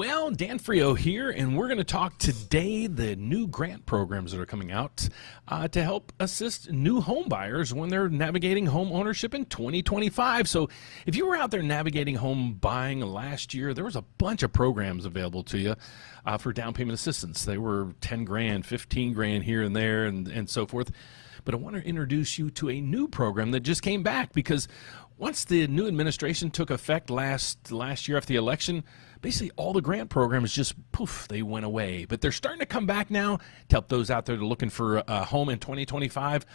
Well, Dan Frio here, and we're going to talk today the new grant programs that are coming out to help assist new home buyers when they're navigating home ownership in 2025. So if you were out there navigating home buying last year, there was a bunch of programs available to you for down payment assistance. They were 10 grand, 15 grand here and there, and so forth. But I want to introduce you to a new program that just came back, because once the new administration took effect last year after the election, basically all the grant programs just poof, they went away. But they're starting to come back now to help those out there that are looking for a home in 2025.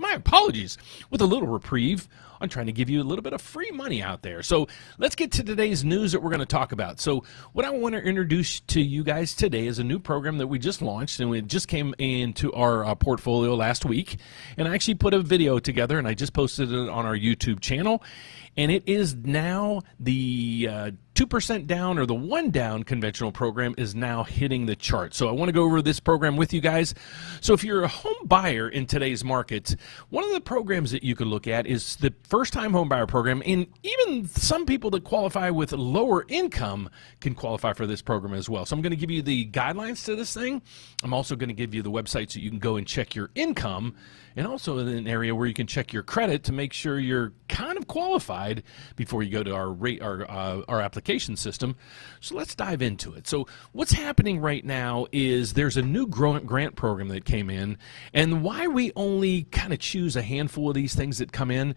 My apologies, with a little reprieve on trying to give you a little bit of free money out there. So let's get to today's news that we're going to talk about. So what I want to introduce to you guys today is a new program that we just launched, and it just came into our portfolio last week. And I actually put a video together, and I just posted it on our YouTube channel. And it is now the 2% down, or the 1 down conventional program is now hitting the chart. So I want to go over this program with you guys. So if you're a home buyer in today's market, one of the programs that you could look at is the first-time home buyer program. And even some people that qualify with lower income can qualify for this program as well. So I'm going to give you the guidelines to this thing. I'm also going to give you the website so you can go and check your income, and also in an area where you can check your credit to make sure you're kind of qualified before you go to our application system. So let's dive into it. So what's happening right now is there's a new grant program that came in, and why we only kind of choose a handful of these things that come in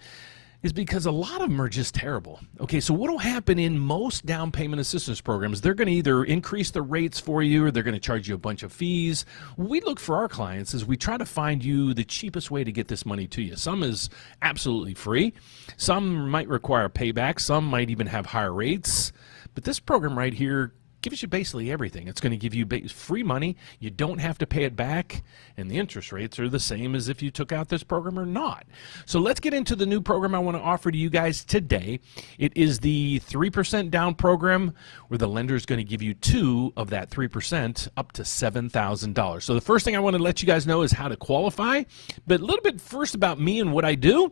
is because a lot of them are just terrible. Okay, so what will happen in most down payment assistance programs, they're going to either increase the rates for you, or they're going to charge you a bunch of fees. What we look for our clients is we try to find you the cheapest way to get this money to you. Some is absolutely free. Some might require payback. Some might even have higher rates. But this program right here gives you basically everything. It's going to give you free money. You don't have to pay it back, and the interest rates are the same as if you took out this program or not. So let's get into the new program I want to offer to you guys today. It is the 3% down program, where the lender is going to give you 2 of that 3% up to $7,000. So the first thing I want to let you guys know is how to qualify, but a little bit first about me and what I do.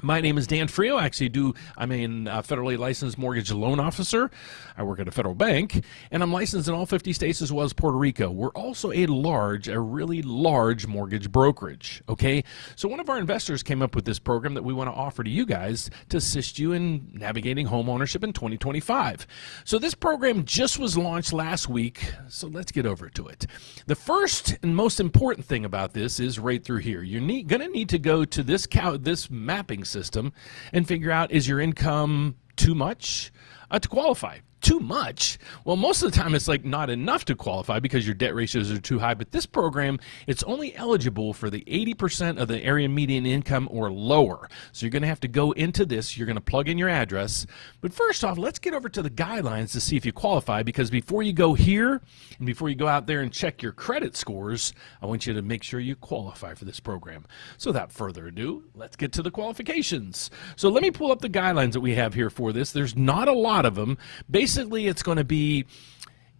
My name is Dan Frio. I'm a federally licensed mortgage loan officer. I work at a federal bank, and I'm licensed in all 50 states as well as Puerto Rico. We're also a really large mortgage brokerage, okay? So one of our investors came up with this program that we want to offer to you guys to assist you in navigating home ownership in 2025. So this program just was launched last week, so let's get over to it. The first and most important thing about this is right through here. You're going to need to go to this mapping system and figure out, is your income too much to qualify? Too much? Well, most of the time it's like not enough to qualify because your debt ratios are too high. But this program, it's only eligible for the 80% of the area median income or lower. So you're going to have to go into this. You're going to plug in your address. But first off, let's get over to the guidelines to see if you qualify, because before you go here and before you go out there and check your credit scores, I want you to make sure you qualify for this program. So without further ado, let's get to the qualifications. So let me pull up the guidelines that we have here for this. There's not a lot of them. Basically, it's going to be,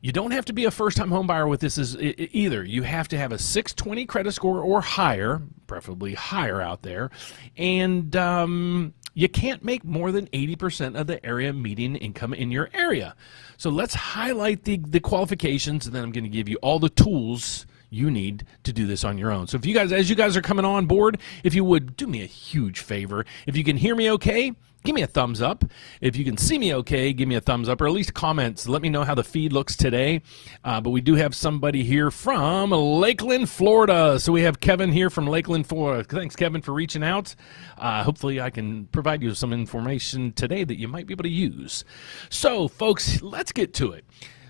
you don't have to be a first-time home buyer with this either. You have to have a 620 credit score or higher, preferably higher out there, and you can't make more than 80% of the area median income in your area. So let's highlight the qualifications, and then I'm going to give you all the tools you need to do this on your own. So if you guys, as you guys are coming on board, if you would do me a huge favor, if you can hear me okay, give me a thumbs up. If you can see me okay, give me a thumbs up, or at least comments. Let me know how the feed looks today. But we do have somebody here from Lakeland, Florida. So we have Kevin here from Lakeland, Florida. Thanks, Kevin, for reaching out. Hopefully I can provide you with some information today that you might be able to use. So, folks, let's get to it.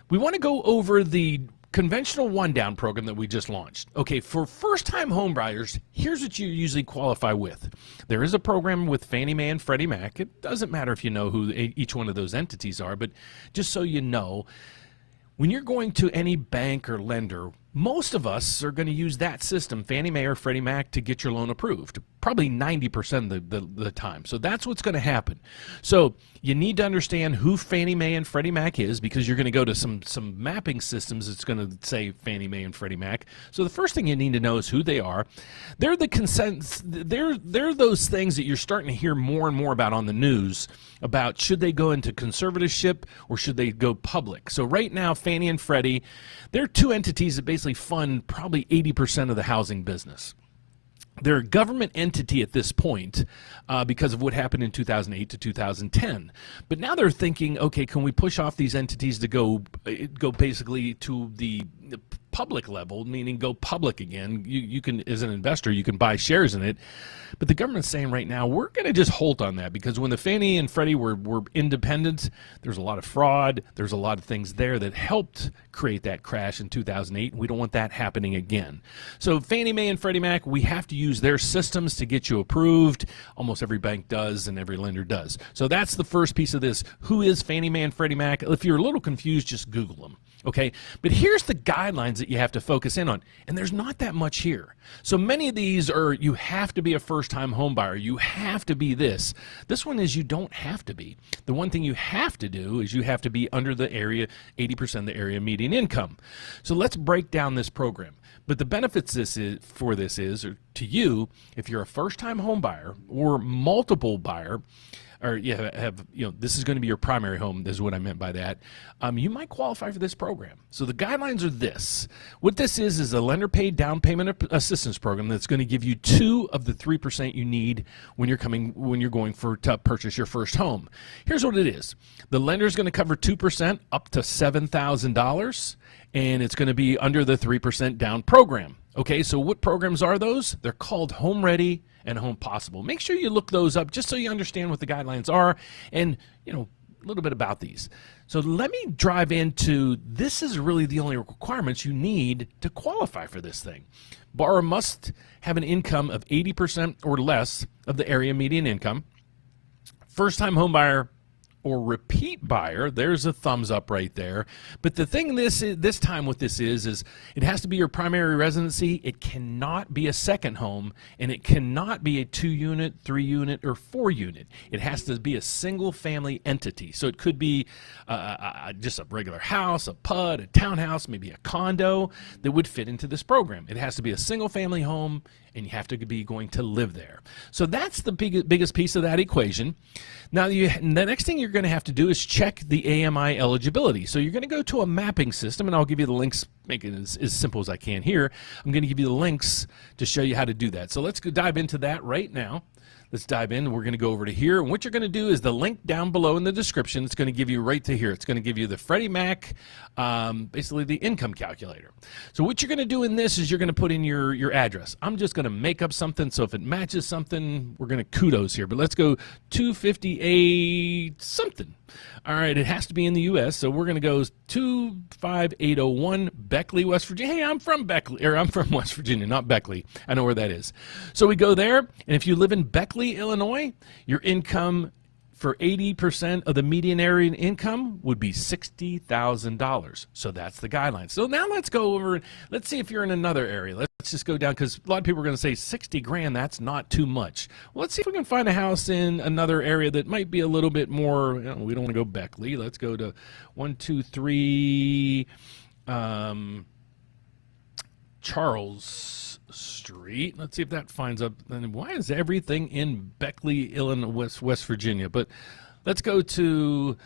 We want to go over the conventional 1 down program that we just launched. Okay, for first-time home buyers, here's what you usually qualify with. There is a program with Fannie Mae and Freddie Mac. It doesn't matter if you know who each one of those entities are, but just so you know, when you're going to any bank or lender, Most of us are going to use that system, Fannie Mae or Freddie Mac, to get your loan approved, probably 90% of the time. So that's what's going to happen. So you need to understand who Fannie Mae and Freddie Mac is, because you're going to go to some mapping systems that's going to say Fannie Mae and Freddie Mac. So the first thing you need to know is who they are. They're the consents. They're those things that you're starting to hear more and more about on the news about, should they go into conservatorship or should they go public. So right now, Fannie and Freddie, they're two entities that basically fund probably 80% of the housing business. They're a government entity at this point because of what happened in 2008 to 2010. But now they're thinking, okay, can we push off these entities to go basically to the public level, meaning go public again? You can, as an investor, you can buy shares in it. But the government's saying right now, we're going to just hold on that, because when the Fannie and Freddie were independent, there's a lot of fraud. There's a lot of things there that helped create that crash in 2008. We don't want that happening again. So Fannie Mae and Freddie Mac, we have to use their systems to get you approved. Almost every bank does and every lender does. So that's the first piece of this. Who is Fannie Mae and Freddie Mac? If you're a little confused, just Google them. Okay, but here's the guidelines that you have to focus in on, and there's not that much here. So many of these are, you have to be a first-time home buyer. You have to be this. This one is you don't have to be. The one thing you have to do is you have to be under the area, 80% of the area median income. So let's break down this program. But the benefits for this is, or to you, if you're a first-time home buyer or multiple buyer, or you have, this is going to be your primary home, is what I meant by that, you might qualify for this program. So the guidelines are this. What this is a lender-paid down payment assistance program that's going to give you 2 of the 3% you need when you're going to purchase your first home. Here's what it is. The lender is going to cover 2% up to $7,000, and it's going to be under the 3% down program. Okay, so what programs are those? They're called Home Ready and Home Possible. Make sure you look those up just so you understand what the guidelines are and, a little bit about these. So let me drive into, this is really the only requirements you need to qualify for this thing. Borrower must have an income of 80% or less of the area median income. First-time home buyer or repeat buyer, there's a thumbs up right there. But the thing this time what this is it has to be your primary residency. It cannot be a second home, and it cannot be a 2-unit, 3-unit, or 4-unit. It has to be a single family entity. So it could be just a regular house, a PUD, a townhouse, maybe a condo that would fit into this program. It has to be a single family home, and you have to be going to live there. So that's the biggest piece of that equation. Now, the next thing you're going to have to do is check the AMI eligibility. So you're going to go to a mapping system, and I'll give you the links, make it as simple as I can here. I'm going to give you the links to show you how to do that. So let's go dive into that right now. Let's dive in. We're going to go over to here. And what you're going to do is the link down below in the description. It's going to give you right to here. It's going to give you the Freddie Mac, basically the income calculator. So what you're going to do in this is you're going to put in your address. I'm just going to make up something. So if it matches something, we're going to kudos here. But let's go 258 something. All right, it has to be in the U.S., so we're going to go 25801 Beckley, West Virginia. Hey, I'm from Beckley, or I'm from West Virginia, not Beckley. I know where that is. So we go there, and if you live in Beckley, Illinois, your income for 80% of the median area income would be $60,000. So that's the guideline. So now let's go over, let's see if you're in another area. Let's just go down, because a lot of people are going to say 60 grand, that's not too much. Well, let's see if we can find a house in another area that might be a little bit more, we don't want to go Beckley. Let's go to 123 Charles Street. Let's see if that finds up. Why is everything in Beckley, Illinois, West Virginia? But let's go to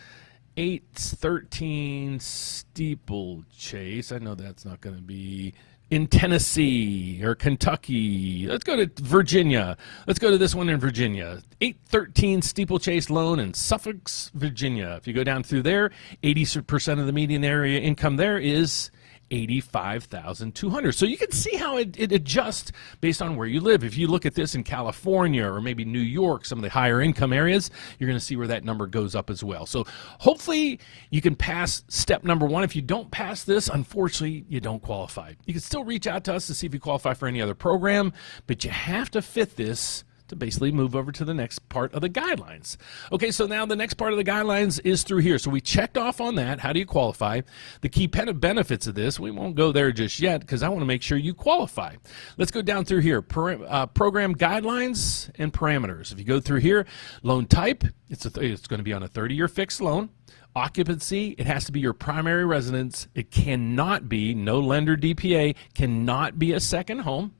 813 Steeplechase. I know that's not going to be in Tennessee or Kentucky. Let's go to Virginia. Let's go to this one in Virginia. 813 Steeplechase Loan in Suffolk, Virginia. If you go down through there, 80% of the median area income there is $85,200. So you can see how it adjusts based on where you live. If you look at this in California or maybe New York, some of the higher income areas, you're going to see where that number goes up as well. So hopefully you can pass step number 1. If you don't pass this, unfortunately, you don't qualify. You can still reach out to us to see if you qualify for any other program, but you have to fit this to basically move over to the next part of the guidelines. Okay, so now the next part of the guidelines is through here. So we checked off on that. How do you qualify? The key benefits of this, we won't go there just yet because I want to make sure you qualify. Let's go down through here. Program guidelines and parameters. If you go through here, loan type, it's going to be on a 30-year fixed loan. Occupancy, it has to be your primary residence. It cannot be, no lender DPA, cannot be a second home.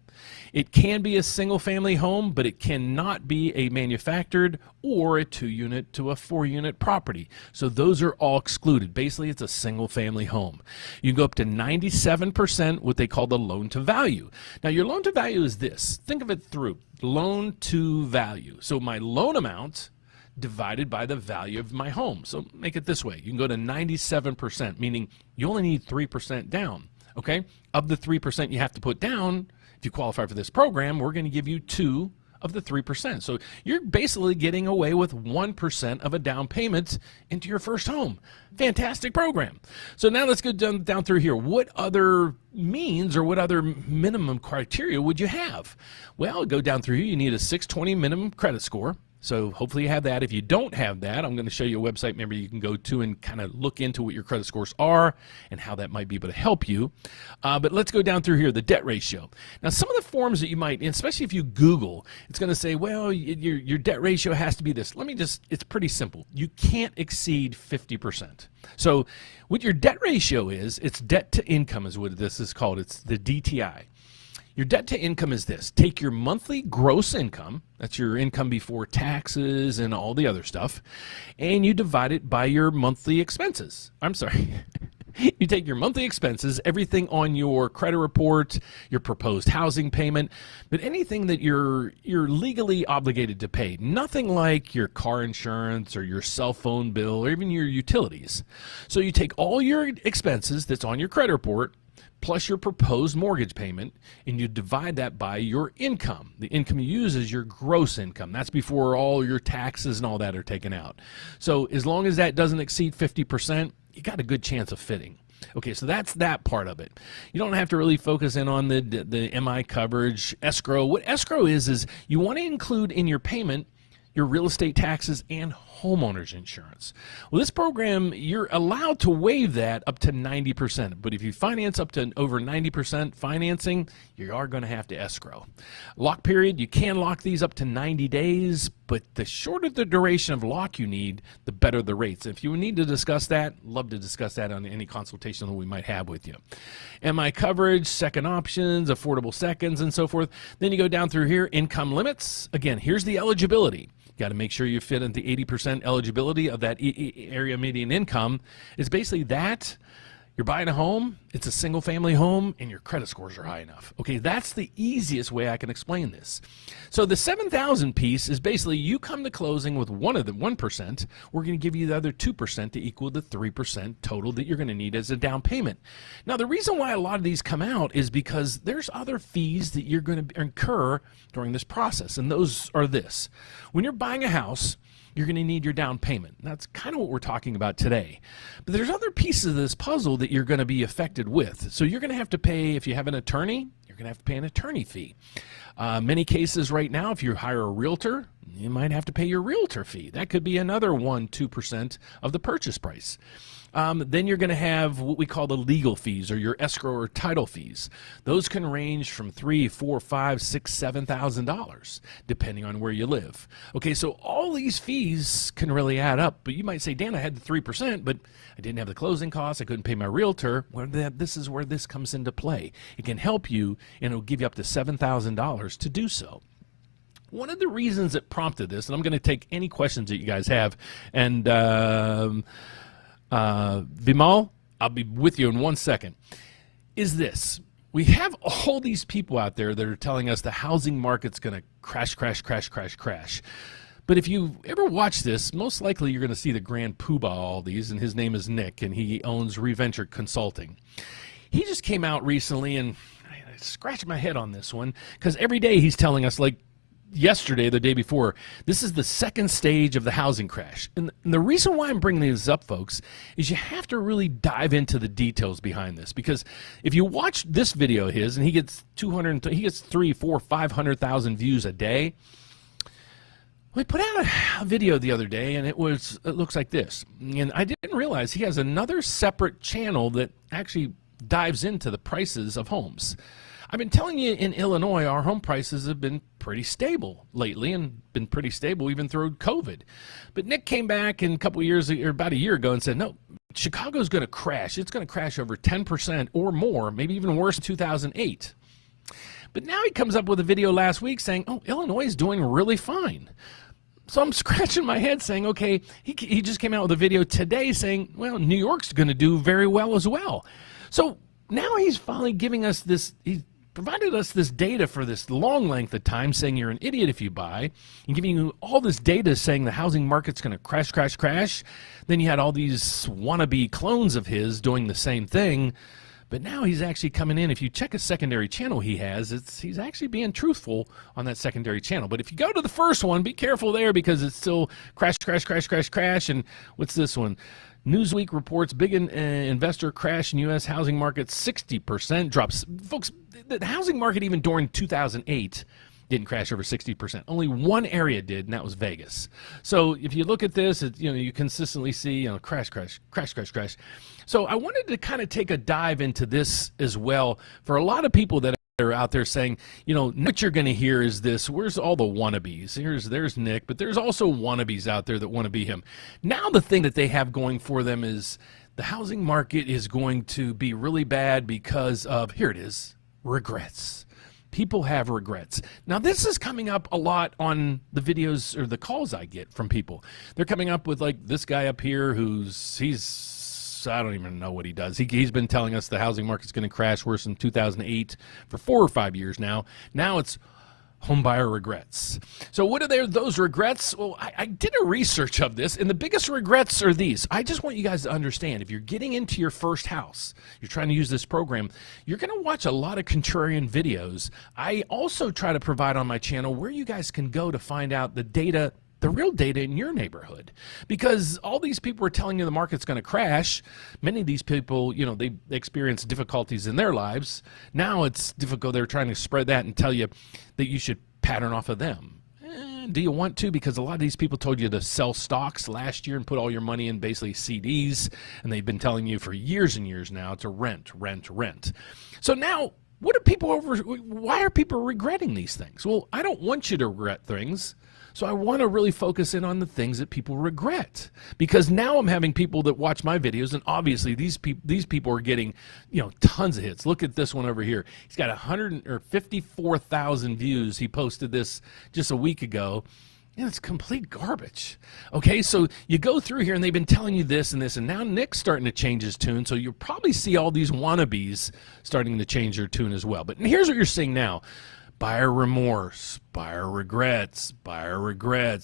It can be a single-family home, but it cannot be a manufactured or a 2-unit to a 4-unit property. So those are all excluded. Basically, it's a single-family home. You can go up to 97%, what they call the loan-to-value. Now, your loan-to-value is this. Think of it through loan-to-value. So my loan amount divided by the value of my home. So make it this way. You can go to 97%, meaning you only need 3% down. Okay? Of the 3% you have to put down, if you qualify for this program, we're going to give you 2 of the 3%. So you're basically getting away with 1% of a down payment into your first home. Fantastic program. So now let's go down through here. What other means or what other minimum criteria would you have? Well, go down through here. You need a 620 minimum credit score. So hopefully you have that. If you don't have that, I'm going to show you a website maybe you can go to and kind of look into what your credit scores are and how that might be able to help you. But let's go down through here, the debt ratio. Now, some of the forms that you might, especially if you Google, it's going to say, well, your debt ratio has to be this. It's pretty simple. You can't exceed 50%. So what your debt ratio is, it's debt to income is what this is called. It's the DTI. Your debt to income is this. Take your monthly gross income, that's your income before taxes and all the other stuff, and you divide it by your monthly expenses. I'm sorry. You take your monthly expenses, everything on your credit report, your proposed housing payment, but anything that you're legally obligated to pay. Nothing like your car insurance or your cell phone bill or even your utilities. So you take all your expenses that's on your credit report, plus your proposed mortgage payment, and you divide that by your income. The income you use is your gross income. That's before all your taxes and all that are taken out. So as long as that doesn't exceed 50%, you got a good chance of fitting. Okay, so that's that part of it. You don't have to really focus in on the MI coverage, escrow. What escrow is you want to include in your payment your real estate taxes and homeowners insurance. Well, this program, you're allowed to waive that up to 90%, but if you finance up to over 90% financing, you are going to have to escrow. Lock period, you can lock these up to 90 days, but the shorter the duration of lock you need, the better the rates. If you need to discuss that, love to discuss that on any consultation that we might have with you. MI coverage, second options, affordable seconds, and so forth. Then you go down through here, income limits. Again, here's the eligibility. Got to make sure you fit into 80% eligibility of that area median income. It's basically that you're buying a home, it's a single family home, and your credit scores are high enough. Okay, that's the easiest way I can explain this. So the 7,000 piece is basically you come to closing with 1%. We're going to give you the other 2% to equal the 3% total that you're going to need as a down payment. Now, the reason why a lot of these come out is because there's other fees that you're going to incur during this process, and those are this. When you're buying a house, you're going to need your down payment. That's kind of what we're talking about today. But there's other pieces of this puzzle that you're going to be affected with. So you're going to have to pay, if you have an attorney, you're going to have to pay an attorney fee. Many cases right now, if you hire a realtor, you might have to pay your realtor fee. That could be another 1-2% of the purchase price. Then you're going to have what we call the legal fees or your escrow or title fees. Those can range from $3,000, $4,000, $6,000, $7,000 depending on where you live. Okay, so all these fees can really add up. But you might say, Dan, I had the 3%, but I didn't have the closing costs. I couldn't pay my realtor. Well, this is where this comes into play. It can help you, and it'll give you up to $7,000 to do so. One of the reasons that prompted this, and I'm going to take any questions that you guys have, and Vimal, I'll be with you in 1 second, is this. We have all these people out there that are telling us the housing market's going to crash. But if you ever watch this, most likely you're going to see the grand poobah of all these, and his name is Nick, and he owns Reventure Consulting. He just came out recently, and I scratched my head on this one, because every day he's telling us, like, yesterday, the day before, this is the second stage of the housing crash. And the reason why I'm bringing this up, folks, is you have to really dive into the details behind this. Because if you watch this video of his, and he gets 300, 400, 500,000 views a day, We put out a video the other day, and it looks like this. And I didn't realize he has another separate channel that actually dives into the prices of homes. I've been telling you, in Illinois, our home prices have been pretty stable lately, and been pretty stable even through COVID. But Nick came back in a couple of years, or about a year ago, and said, no, Chicago's going to crash. It's going to crash over 10% or more, maybe even worse in 2008. But now he comes up with a video last week saying, oh, Illinois is doing really fine. So I'm scratching my head saying, okay, he just came out with a video today saying, well, New York's going to do very well as well. So now he's finally giving us this, he's provided us this data for this long length of time, saying you're an idiot if you buy, and giving you all this data saying the housing market's going to crash, crash, crash. Then you had all these wannabe clones of his doing the same thing. But now he's actually coming in. If you check a secondary channel he has, he's actually being truthful on that secondary channel. But if you go to the first one, be careful there, because it's still crash, crash, crash, crash, crash. And what's this one? Newsweek reports big investor crash in U.S. housing market, 60% drops. Folks, the housing market even during 2008 didn't crash over 60%. Only one area did, and that was Vegas. So if you look at this, you consistently see crash, crash, crash, crash, crash. So I wanted to kind of take a dive into this as well for a lot of people that are out there saying, what you're going to hear is this: where's all the wannabes? There's Nick, but there's also wannabes out there that want to be him. Now the thing that they have going for them is the housing market is going to be really bad because of, here it is, regrets. People have regrets. Now, this is coming up a lot on the videos or the calls I get from people. They're coming up with, like, this guy up here I don't even know what he does. He's been telling us the housing market's going to crash worse than 2008 for 4 or 5 years now. Now it's homebuyer regrets. So what are those regrets? Well, I did a research of this, and the biggest regrets are these. I just want you guys to understand, if you're getting into your first house, you're trying to use this program, you're going to watch a lot of contrarian videos. I also try to provide on my channel where you guys can go to find out the data, the real data in your neighborhood, because all these people are telling you the market's going to crash. Many of these people, they experience difficulties in their lives. Now it's difficult. They're trying to spread that and tell you that you should pattern off of them. Do you want to? Because a lot of these people told you to sell stocks last year and put all your money in basically CDs, and they've been telling you for years and years now to rent. So now, why are people regretting these things? Well, I don't want you to regret things. So I want to really focus in on the things that people regret, because now I'm having people that watch my videos, and obviously these people are getting, tons of hits. Look at this one over here. He's got 54,000 views. He posted this just a week ago. It's complete garbage. Okay, so you go through here, and they've been telling you this and this, and now Nick's starting to change his tune, so you'll probably see all these wannabes starting to change their tune as well. But here's what you're seeing now. Buyer remorse, buyer regrets,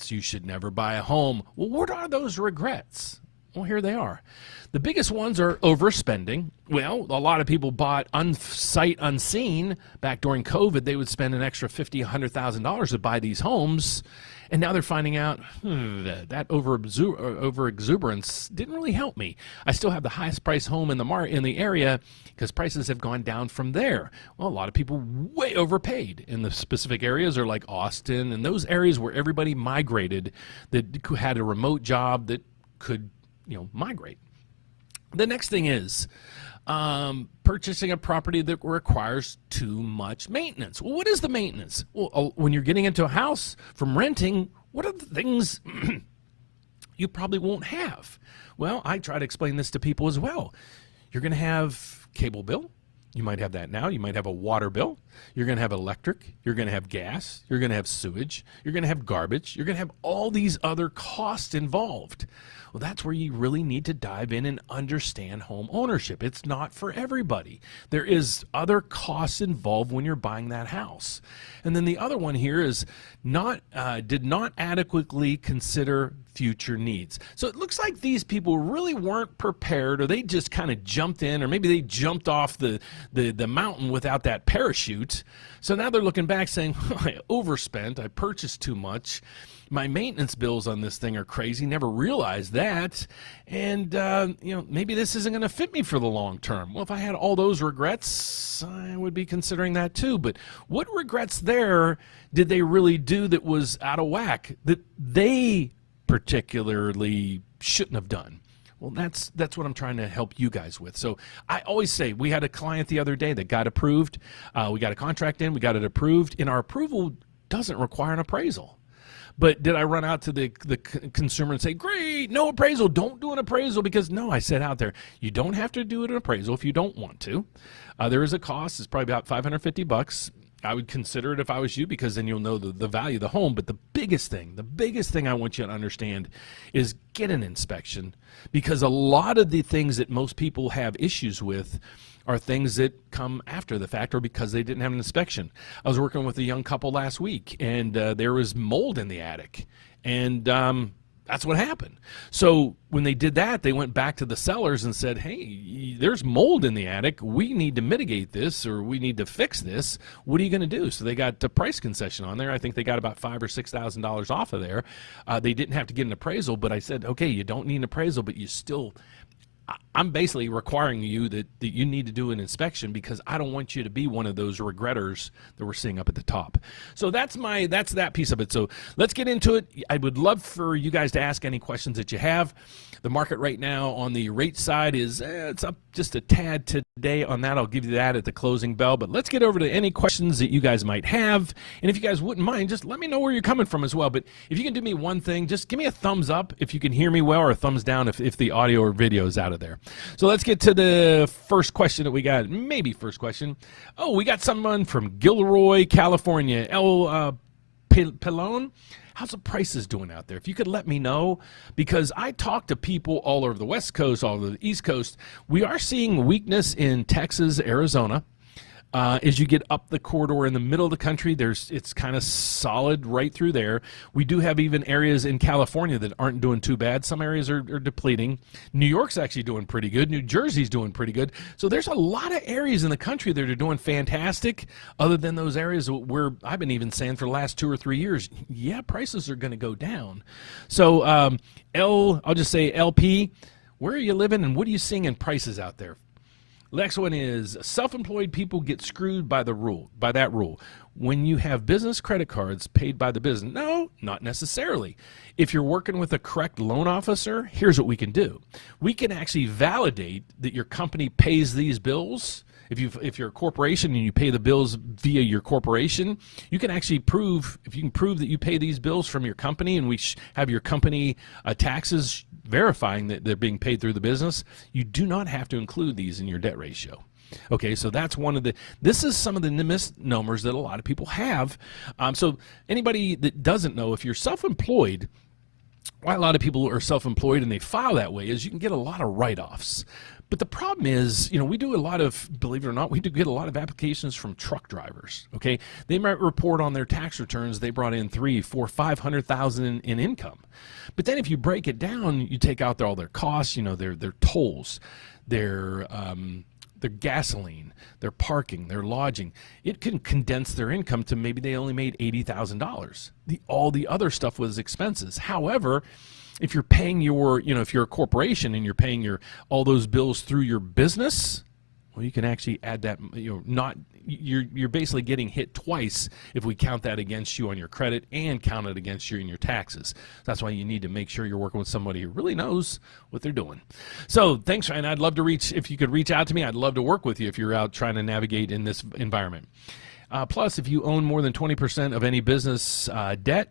you should never buy a home. Well, what are those regrets? Well, here they are. The biggest ones are overspending. Well, a lot of people bought sight unseen. Back during COVID, they would spend an extra $50,000, $100,000 to buy these homes. And now they're finding out that over exuberance didn't really help me. I still have the highest price home in the area because prices have gone down from there. Well, a lot of people way overpaid in the specific areas, or like Austin and those areas where everybody migrated, that had a remote job that could, migrate. The next thing is purchasing a property that requires too much maintenance. Well, what is the maintenance? Well, when you're getting into a house from renting, what are the things you probably won't have? Well, I try to explain this to people as well. You're going to have cable bill. You might have that now. You might have a water bill. You're going to have electric. You're going to have gas. You're going to have sewage. You're going to have garbage. You're going to have all these other costs involved. Well, that's where you really need to dive in and understand home ownership. It's not for everybody. There is other costs involved when you're buying that house. And then the other one here is did not adequately consider future needs. So it looks like these people really weren't prepared, or they just kind of jumped in, or maybe they jumped off the mountain without that parachute. So now they're looking back saying, I overspent, I purchased too much, my maintenance bills on this thing are crazy, never realized that, and maybe this isn't going to fit me for the long term. Well, if I had all those regrets, I would be considering that too. But what regrets there did they really do that was out of whack, that they particularly shouldn't have done? Well, that's what I'm trying to help you guys with. So I always say, we had a client the other day that got approved. We got a contract in, we got it approved, and our approval doesn't require an appraisal. But did I run out to the consumer and say, great, no appraisal, don't do an appraisal? Because no, I said out there, you don't have to do an appraisal if you don't want to. There is a cost. It's probably about $550. I would consider it if I was you, because then you'll know the value of the home. But the biggest thing I want you to understand is get an inspection, because a lot of the things that most people have issues with are things that come after the fact or because they didn't have an inspection. I was working with a young couple last week, and there was mold in the attic, and that's what happened. So when they did that, they went back to the sellers and said, hey, there's mold in the attic. We need to mitigate this, or we need to fix this. What are you going to do? So they got a price concession on there. I think they got about $5,000 or $6,000 off of there. They didn't have to get an appraisal, but I said, okay, you don't need an appraisal, but you still, I'm basically requiring you that you need to do an inspection, because I don't want you to be one of those regretters that we're seeing up at the top. So that's that piece of it. So let's get into it. I would love for you guys to ask any questions that you have. The market right now on the rate side is it's up just a tad today on that. I'll give you that at the closing bell. But let's get over to any questions that you guys might have. And if you guys wouldn't mind, just let me know where you're coming from as well. But if you can do me one thing, just give me a thumbs up if you can hear me well, or a thumbs down if the audio or video is out of there. So let's get to the first question that we got. Maybe first question. Oh, we got someone from Gilroy, California. El Pilon. How's the prices doing out there? If you could let me know, because I talk to people all over the West Coast, all over the East Coast. We are seeing weakness in Texas, Arizona. As you get up the corridor in the middle of the country, it's kind of solid right through there. We do have even areas in California that aren't doing too bad. Some areas are depleting. New York's actually doing pretty good. New Jersey's doing pretty good. So there's a lot of areas in the country that are doing fantastic, other than those areas where I've been even saying for the last 2 or 3 years, yeah, prices are going to go down. So I'll just say LP, where are you living and what are you seeing in prices out there? Next one is self-employed people get screwed by that rule. When you have business credit cards paid by the business, no, not necessarily. If you're working with a correct loan officer, here's what we can do. We can actually validate that your company pays these bills. If you're a corporation and you pay the bills via your corporation, you can actually prove, if you can prove that you pay these bills from your company, and we have your company taxes verifying that they're being paid through the business, you do not have to include these in your debt ratio. Okay, so that's this is some of the misnomers that a lot of people have. So anybody that doesn't know, if you're self-employed, why a lot of people are self-employed and they file that way is you can get a lot of write-offs. But the problem is, we do a lot of, believe it or not, we do get a lot of applications from truck drivers, okay? They might report on their tax returns they brought in $300,000, $400,000, $500,000 in income. But then if you break it down, you take out all their costs, their tolls, their gasoline, their parking, their lodging. It can condense their income to maybe they only made $80,000. All the other stuff was expenses. However, if you're paying if you're a corporation and you're paying all those bills through your business, well, you can actually add that, you're basically getting hit twice if we count that against you on your credit and count it against you in your taxes. That's why you need to make sure you're working with somebody who really knows what they're doing. So thanks, and I'd love to if you could reach out to me, I'd love to work with you if you're out trying to navigate in this environment. Plus, if you own more than 20% of any business debt,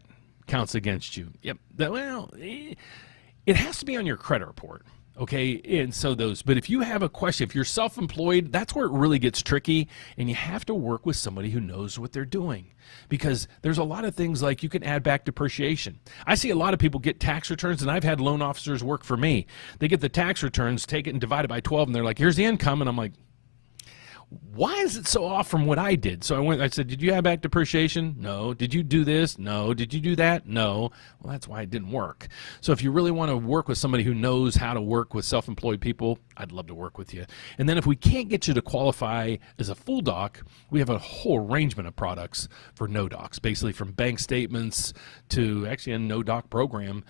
counts against you. Yep. It has to be on your credit report. Okay, and so but if you have a question, if you're self-employed, that's where it really gets tricky, and you have to work with somebody who knows what they're doing, because there's a lot of things like you can add back depreciation. I see a lot of people get tax returns, and I've had loan officers work for me. They get the tax returns, take it and divide it by 12, and they're like, here's the income, and I'm like, why is it so off from what I did? So I said, did you have back depreciation? No. Did you do this? No. Did you do that? No. Well, that's why it didn't work. So if you really want to work with somebody who knows how to work with self-employed people, I'd love to work with you. And then if we can't get you to qualify as a full doc, we have a whole arrangement of products for no docs, basically from bank statements to actually a no doc program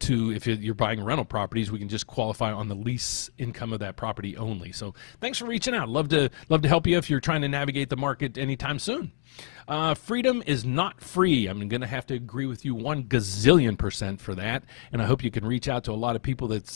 to if you're buying rental properties, we can just qualify on the lease income of that property only. So thanks for reaching out. Love to help you if you're trying to navigate the market anytime soon. Freedom is not free. I'm going to have to agree with you 1 gazillion% for that. And I hope you can reach out to a lot of people that's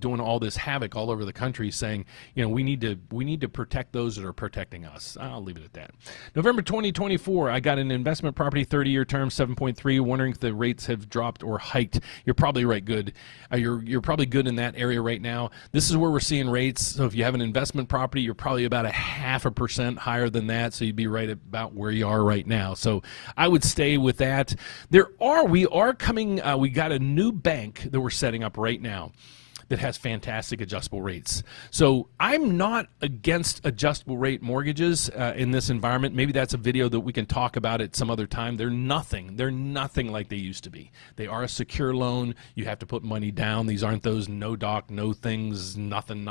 doing all this havoc all over the country saying, we need to protect those that are protecting us. I'll leave it at that. November 2024, I got an investment property, 30-year term, 7.3, wondering if the rates have dropped or hiked. You're probably right good. You're probably good in that area right now. This is where we're seeing rates. So if you have an investment property, you're probably about 0.5% higher than that. So you'd be right about where you are right now. So I would stay with that. We got a new bank that we're setting up right now that has fantastic adjustable rates. So I'm not against adjustable rate mortgages in this environment. Maybe that's a video that we can talk about at some other time. They're nothing like they used to be. They are a secure loan. You have to put money down. These aren't those no doc, no things, nothing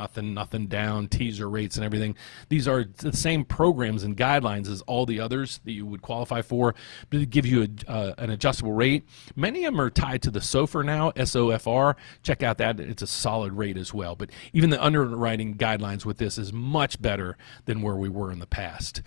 down, teaser rates and everything. These are the same programs and guidelines as all the others that you would qualify for, but it gives you an adjustable rate. Many of them are tied to the SOFR now, SOFR. Check out that. It's a solid rate as well. But even the underwriting guidelines with this is much better than where we were in the past.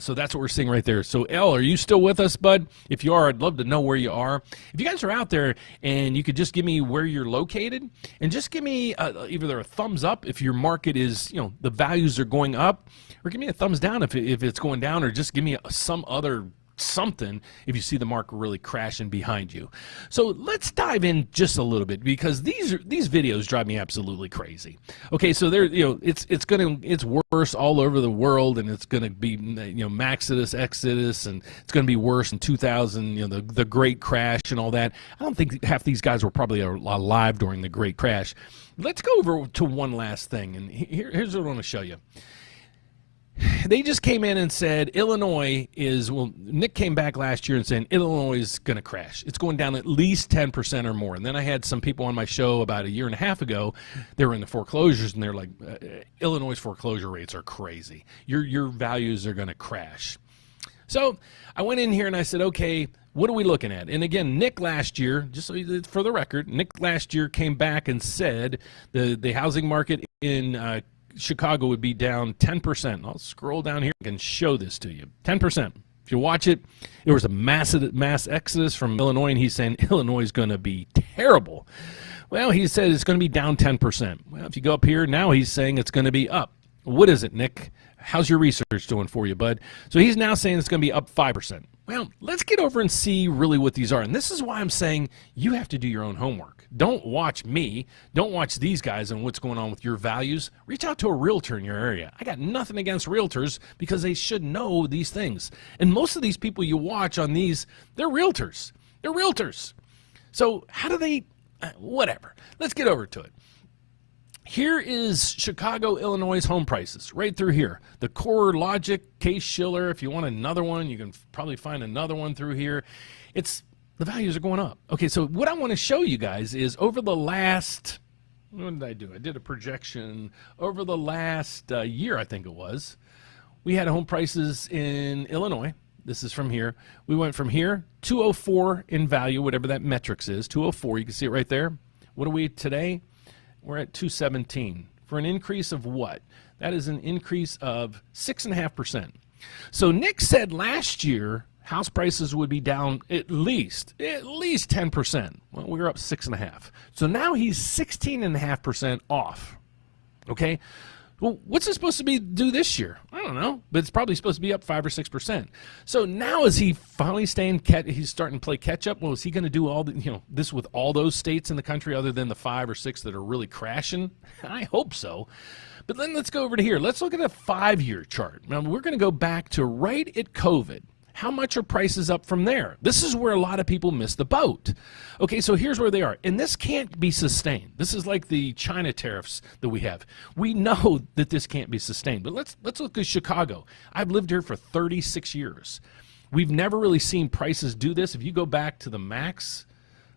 So that's what we're seeing right there. So Elle, are you still with us, bud? If you are, I'd love to know where you are. If you guys are out there and you could just give me where you're located and just give me either a thumbs up if your market is, the values are going up, or give me a thumbs down if it's going down, or just give me some other something if you see the market really crashing behind you. So let's dive in just a little bit, because these videos drive me absolutely crazy. Okay, so it's worse all over the world, and it's gonna be Maxidus, Exodus, and it's gonna be worse in 2000, the Great Crash and all that. I don't think half these guys were probably alive during the Great Crash. Let's go over to one last thing, and here's what I want to show you. They just came in and said Nick came back last year and said Illinois is going to crash. It's going down at least 10% or more. And then I had some people on my show about 1.5 years ago. They were in the foreclosures, and they're like, Illinois' foreclosure rates are crazy. Your values are going to crash. So I went in here and I said, okay, what are we looking at? And again, Nick last year, just so for the record, Nick last year came back and said the housing market in Chicago would be down 10%. I'll scroll down here and show this to you. 10%. If you watch it, there was a mass exodus from Illinois, and he's saying Illinois is going to be terrible. Well, he said it's going to be down 10%. Well, if you go up here, now he's saying it's going to be up. What is it, Nick? How's your research doing for you, bud? So he's now saying it's going to be up 5%. Well, let's get over and see really what these are. And this is why I'm saying you have to do your own homework. Don't watch me. Don't watch these guys and what's going on with your values. Reach out to a realtor in your area. I got nothing against realtors, because they should know these things. And most of these people you watch on these, they're realtors. They're realtors. So how do they, whatever. Let's get over to it. Here is Chicago, Illinois home prices right through here. The Core Logic, Case Shiller. If you want another one, you can probably find another one through here. The values are going up. Okay, so what I want to show you guys is over the last, what did I do? I did a projection over the last year, I think it was. We had home prices in Illinois. This is from here. We went from here, 204 in value, whatever that metrics is, 204. You can see it right there. What are we today? We're at 217 for an increase of what? That is an increase of 6.5%. So Nick said last year house prices would be down at least 10%. Well, we were up 6.5. So now he's 16.5% off. Okay. Well, what's it supposed to do this year? I don't know, but it's probably supposed to be up 5 or 6%. So now is he finally he's starting to play catch up? Well, is he going to do all this with all those states in the country other than the 5 or 6 that are really crashing? I hope so. But then let's go over to here. Let's look at a 5-year chart. Now we're going to go back to right at COVID. How much are prices up from there? This is where a lot of people miss the boat. Okay, so here's where they are. And this can't be sustained. This is like the China tariffs that we have. We know that this can't be sustained. But let's look at Chicago. I've lived here for 36 years. We've never really seen prices do this. If you go back to the max,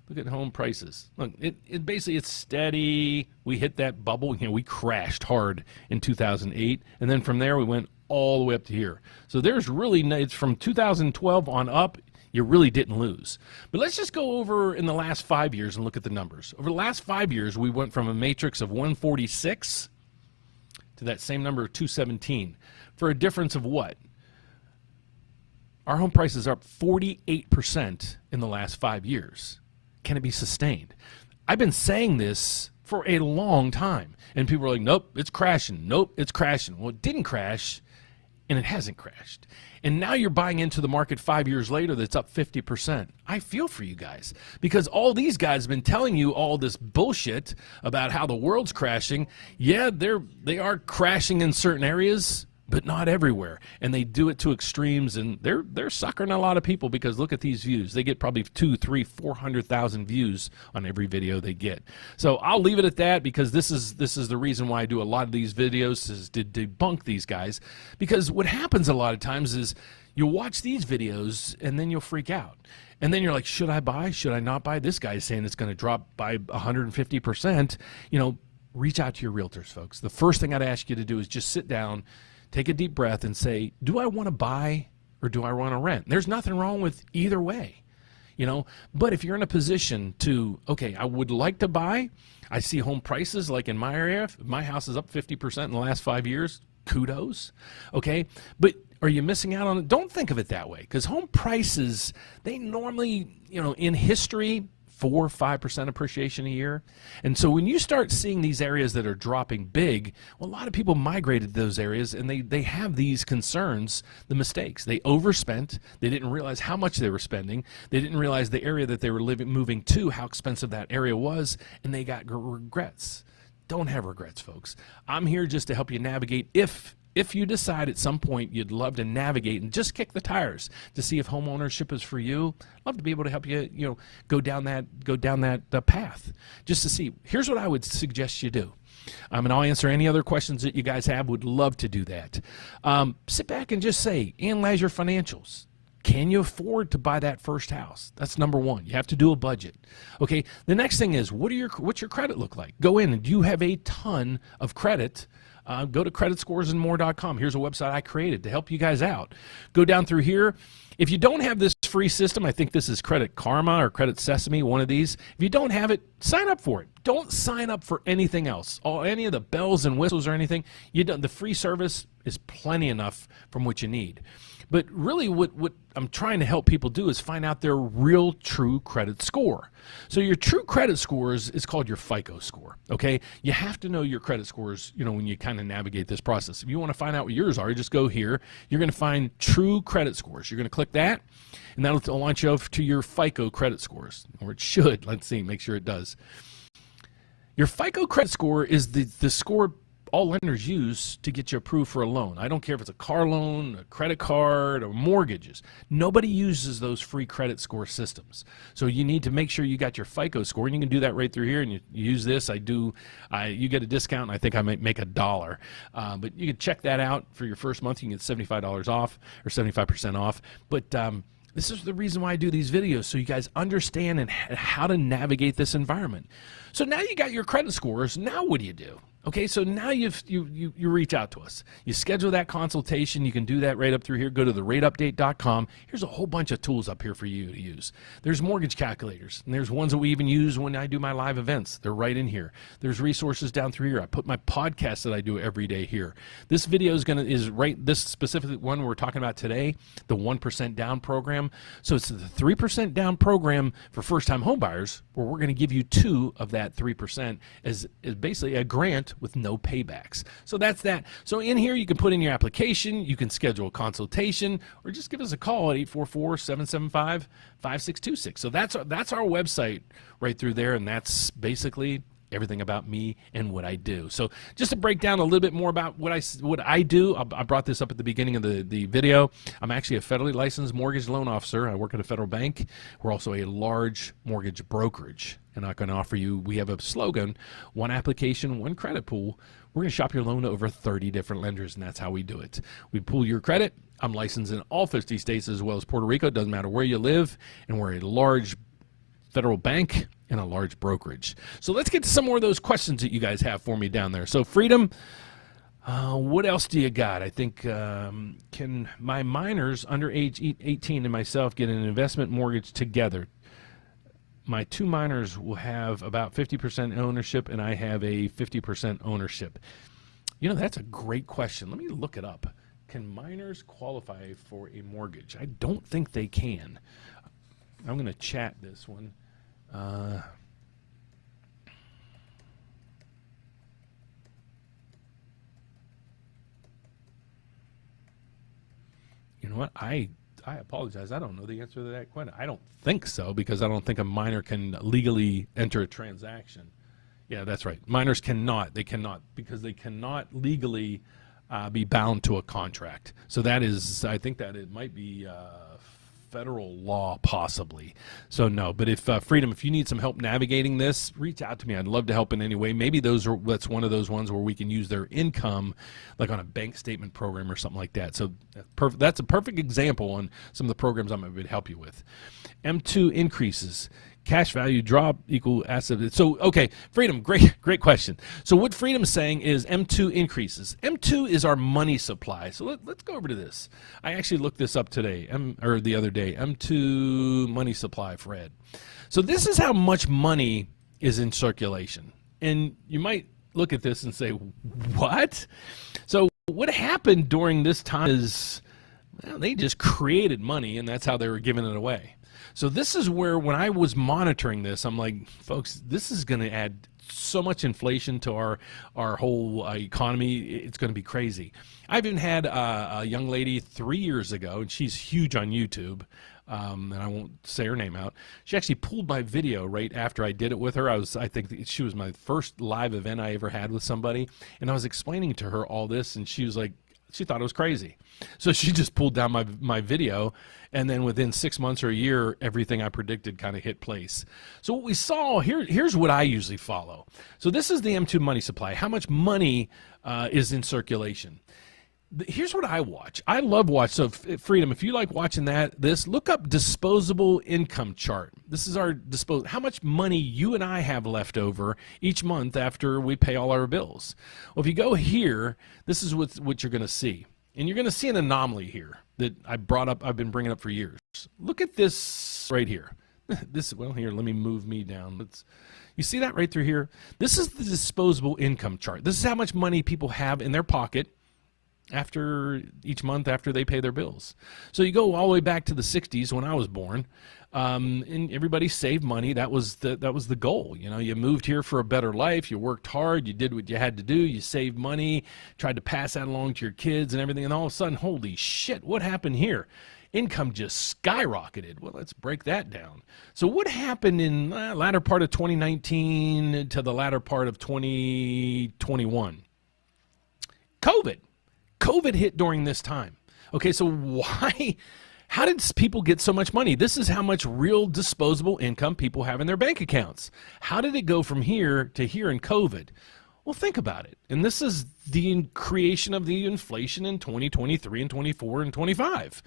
look at home prices. Look, it basically, it's steady. We hit that bubble. You know, we crashed hard in 2008. And then from there, we went all the way up to here. So there's really, it's from 2012 on up, you really didn't lose. But let's just go over in the last 5 years and look at the numbers. Over the last 5 years, we went from a matrix of 146 to that same number of 217 for a difference of what? Our home prices are up 48% in the last 5 years. Can it be sustained? I've been saying this for a long time, and people are like, nope, it's crashing. Nope, it's crashing. Well, it didn't crash, and it hasn't crashed. And now you're buying into the market 5 years later that's up 50%. I feel for you guys, because all these guys have been telling you all this bullshit about how the world's crashing. Yeah, they are crashing in certain areas, but not everywhere. And they do it to extremes, and they're suckering a lot of people, because look at these views. They get probably 200,000, 300,000, 400,000 views on every video they get. So I'll leave it at that, because this is the reason why I do a lot of these videos, is to debunk these guys. Because what happens a lot of times is you'll watch these videos and then you'll freak out. And then you're like, should I buy? Should I not buy? This guy's saying it's going to drop by 150%. You know, reach out to your realtors, folks. The first thing I'd ask you to do is just sit down, take a deep breath, and say, do I want to buy or do I want to rent? There's nothing wrong with either way, you know. But if you're in a position to, okay, I would like to buy. I see home prices like in my area. My house is up 50% in the last 5 years. Kudos, okay? But are you missing out on it? Don't think of it that way, because home prices, they normally, you know, in history, 4 or 5% appreciation a year. And so when you start seeing these areas that are dropping big, well, a lot of people migrated to those areas, and they have these concerns, the mistakes. They overspent. They didn't realize how much they were spending. They didn't realize the area that they were moving to, how expensive that area was, and they got regrets. Don't have regrets, folks. I'm here just to help you navigate if you decide at some point you'd love to navigate and just kick the tires to see if home ownership is for you. I'd love to be able to help you, you know, go down that path just to see. Here's what I would suggest you do. And I'll answer any other questions that you guys have. Would love to do that. Sit back and just say, analyze your financials. Can you afford to buy that first house? That's number one. You have to do a budget. Okay. The next thing is, what's your credit look like? Go in, and do you have a ton of credit? Go to creditscoresandmore.com. Here's a website I created to help you guys out. Go down through here. If you don't have this free system, I think this is Credit Karma or Credit Sesame, one of these. If you don't have it, sign up for it. Don't sign up for anything else, any of the bells and whistles or anything. The free service is plenty enough from what you need. But really what I'm trying to help people do is find out their real true credit score. So your true credit scores is called your FICO score, okay? You have to know your credit scores, you know, when you kind of navigate this process. If you want to find out what yours are, you just go here. You're going to find true credit scores. You're going to click that, and that'll launch you over to your FICO credit scores, or it should. Let's see, make sure it does. Your FICO credit score is the score all lenders use to get you approved for a loan. I don't care if it's a car loan, a credit card, or mortgages. Nobody uses those free credit score systems. So you need to make sure you got your FICO score, and you can do that right through here, and you use this. You get a discount, and I think I might make $1. But you can check that out for your first month. You can get $75 off or 75% off. But this is the reason why I do these videos, so you guys understand and how to navigate this environment. So now you got your credit scores. Now what do you do? Okay, so now you reach out to us. You schedule that consultation. You can do that right up through here. Go to the rateupdate.com. Here's a whole bunch of tools up here for you to use. There's mortgage calculators, and there's ones that we even use when I do my live events. They're right in here. There's resources down through here. I put my podcast that I do every day here. This video is right, this specific one we're talking about today, the 1% down program. So it's the 3% down program for first-time home buyers, where we're going to give you 2 of that 3% as basically a grant with no paybacks. So that's that. So in here, you can put in your application, you can schedule a consultation, or just give us a call at 844-775-5626. So that's our website right through there, and that's basically everything about me and what I do. So just to break down a little bit more about what I do, I brought this up at the beginning of the video. I'm actually a federally licensed mortgage loan officer. I work at a federal bank. We're also a large mortgage brokerage, and I can offer you, we have a slogan, one application, one credit pool. We're going to shop your loan to over 30 different lenders, and that's how we do it. We pool your credit. I'm licensed in all 50 states as well as Puerto Rico. It doesn't matter where you live, and we're a large federal bank and a large brokerage. So let's get to some more of those questions that you guys have for me down there. So Freedom, what else do you got? I think, can my minors under age 18 and myself get an investment mortgage together? My two minors will have about 50% ownership, and I have a 50% ownership. You know, that's a great question. Let me look it up. Can minors qualify for a mortgage? I don't think they can. I'm going to chat this one. You know what? I apologize. I don't know the answer to that question. I don't think so, because I don't think a minor can legally enter a transaction. Yeah, that's right. Minors cannot. They cannot, because they cannot legally be bound to a contract. So that is, I think that it might be federal law possibly. So no, but if Freedom, if you need some help navigating this, reach out to me. I'd love to help in any way. Maybe that's one of those ones where we can use their income like on a bank statement program or something like that. So that's a perfect example on some of the programs I'm going to help you with. M2 increases. Cash value drop equal asset. So, okay, Freedom, great question. So what Freedom's saying is M2 increases. M2 is our money supply. So let's go over to this. I actually looked this up today, or the other day, M2 money supply, Fred. So this is how much money is in circulation. And you might look at this and say, what? So what happened during this time is, well, they just created money, and that's how they were giving it away. So this is where, when I was monitoring this, I'm like, folks, this is going to add so much inflation to our whole economy. It's going to be crazy. I've even had a young lady 3 years ago, and she's huge on YouTube, and I won't say her name out. She actually pulled my video right after I did it with her. I think she was my first live event I ever had with somebody, and I was explaining to her all this, and she was like, she thought it was crazy. So she just pulled down my video, and then within 6 months or a year, everything I predicted kind of hit place. So what we saw, here's what I usually follow. So this is the M2 money supply. How much money is in circulation? Here's what I watch. I love watch. So Freedom, if you like watching this, look up disposable income chart. This is our how much money you and I have left over each month after we pay all our bills. Well, if you go here, this is what you're going to see. And you're going to see an anomaly here that I've been bringing up for years. Look at this right here. Well, here, let me move me down. You see that right through here? This is the disposable income chart. This is how much money people have in their pocket after each month after they pay their bills. So you go all the way back to the 60s when I was born, and everybody saved money. That was the goal. You know, you moved here for a better life. You worked hard. You did what you had to do. You saved money, tried to pass that along to your kids and everything. And all of a sudden, holy shit, what happened here? Income just skyrocketed. Well, let's break that down. So what happened in the latter part of 2019 to the latter part of 2021? COVID hit during this time. Okay, so how did people get so much money? This is how much real disposable income people have in their bank accounts. How did it go from here to here in COVID? Well, think about it. And this is the creation of the inflation in 2023 and 24 and 25.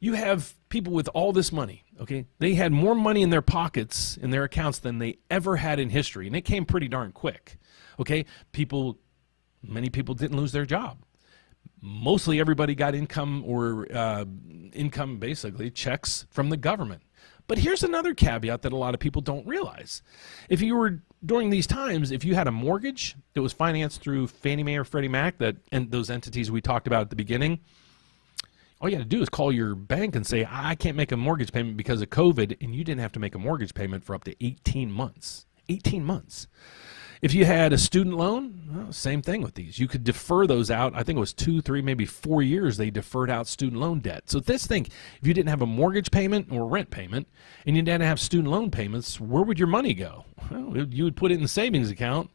You have people with all this money, okay? They had more money in their pockets, in their accounts, than they ever had in history, and it came pretty darn quick, okay? Many people didn't lose their job. Mostly everybody got income basically checks from the government. But here's another caveat that a lot of people don't realize. If you were, during these times, if you had a mortgage that was financed through Fannie Mae or Freddie Mac, and those entities we talked about at the beginning, all you had to do is call your bank and say, I can't make a mortgage payment because of COVID, and you didn't have to make a mortgage payment for up to 18 months. 18 months. If you had a student loan, well, same thing with these. You could defer those out. I think it was 2, 3, maybe 4 years they deferred out student loan debt. So think, if you didn't have a mortgage payment or rent payment and you didn't have student loan payments, where would your money go? Well, you would put it in the savings account,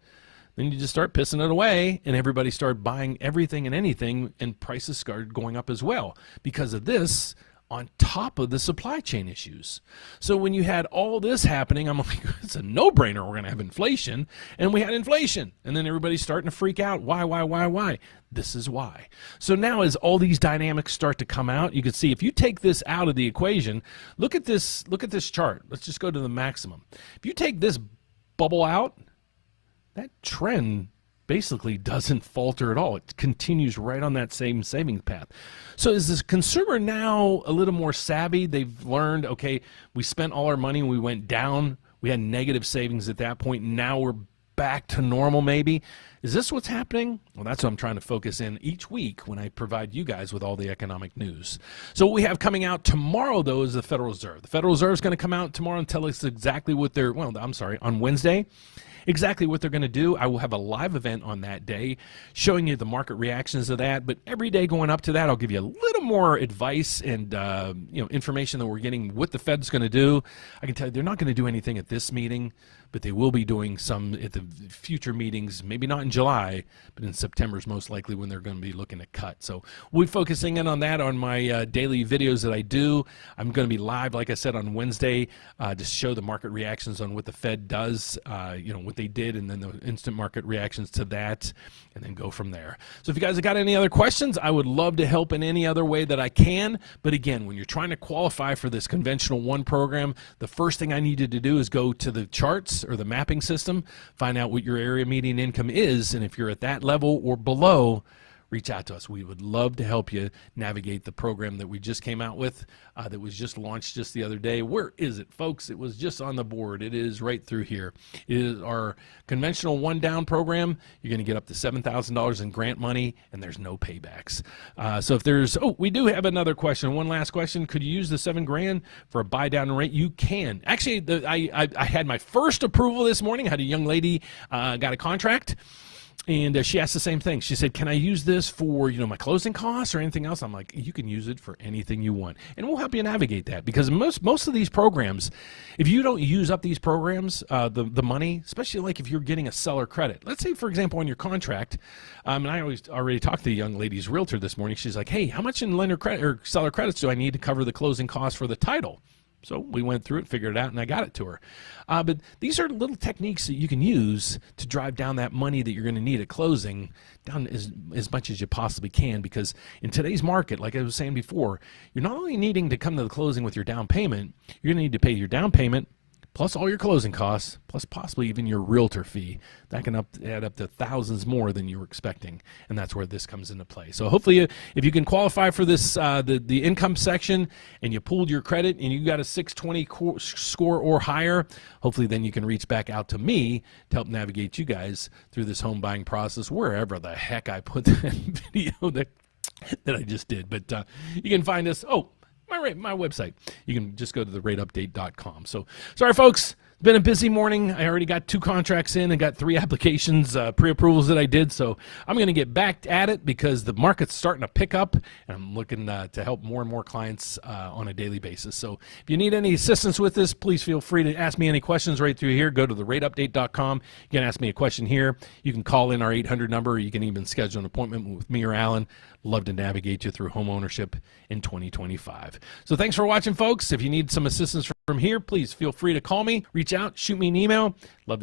then you just start pissing it away, and everybody started buying everything and anything, and prices started going up as well because of this, on top of the supply chain issues. So when you had all this happening, I'm like, it's a no-brainer we're going to have inflation, and we had inflation, and then everybody's starting to freak out. Why? This is why. So now as all these dynamics start to come out, you can see if you take this out of the equation, look at this chart. Let's just go to the maximum. If you take this bubble out, that trend basically doesn't falter at all. It continues right on that same savings path. So is this consumer now a little more savvy? They've learned, okay, we spent all our money and we went down. We had negative savings at that point. Now we're back to normal maybe. Is this what's happening? Well, that's what I'm trying to focus in each week when I provide you guys with all the economic news. So what we have coming out tomorrow, though, is the Federal Reserve. The Federal Reserve is going to come out tomorrow and tell us exactly what on Wednesday, exactly what they're going to do. I will have a live event on that day showing you the market reactions to that. But every day going up to that, I'll give you a little more advice and information that we're getting what the Fed's going to do. I can tell you they're not going to do anything at this meeting, but they will be doing some at the future meetings, maybe not in July, but in September is most likely when they're going to be looking to cut. So we'll be focusing in on that on my daily videos that I do. I'm going to be live, like I said, on Wednesday to show the market reactions on what the Fed does, what they did, and then the instant market reactions to that, and then go from there. So if you guys have got any other questions, I would love to help in any other way that I can. But again, when you're trying to qualify for this Conventional 1 program, the first thing I needed to do is go to the charts or the mapping system, find out what your area median income is, and if you're at that level or below, reach out to us. We would love to help you navigate the program that we just came out with, that was just launched just the other day. Where is it, folks? It was just on the board. It is right through here. It is our Conventional 1 down program. You're going to get up to $7,000 in grant money, and there's no paybacks. So if there's, we do have another question. One last question. Could you use the $7,000 for a buy down rate? You can. Actually, I had my first approval this morning. I had a young lady got a contract. And she asked the same thing. She said, can I use this for, my closing costs or anything else? I'm like, you can use it for anything you want. And we'll help you navigate that, because most of these programs, if you don't use up these programs, the money, especially like if you're getting a seller credit. Let's say, for example, on your contract, and I already talked to the young lady's realtor this morning. She's like, hey, how much in lender credit or seller credits do I need to cover the closing costs for the title? So we went through it, figured it out, and I got it to her. But these are little techniques that you can use to drive down that money that you're going to need at closing down as much as you possibly can, because in today's market, like I was saying before, you're not only needing to come to the closing with your down payment, you're going to need to pay your down payment, plus all your closing costs, plus possibly even your realtor fee. That can add up to thousands more than you were expecting, and that's where this comes into play. So hopefully, if you can qualify for this, the income section, and you pulled your credit and you got a 620 score or higher, hopefully then you can reach back out to me to help navigate you guys through this home buying process, wherever the heck I put that video that I just did. But you can find us, my website. You can just go to the rateupdate.com. So, sorry, folks. It's been a busy morning. I already got 2 contracts in and got 3 applications, pre-approvals that I did. So, I'm going to get back at it because the market's starting to pick up, and I'm looking to help more and more clients on a daily basis. So, if you need any assistance with this, please feel free to ask me any questions right through here. Go to the rateupdate.com. You can ask me a question here. You can call in our 800 number, or you can even schedule an appointment with me or Alan. Love to navigate you through home ownership in 2025. So thanks for watching, folks. If you need some assistance from here, please feel free to call me, reach out, shoot me an email. Love to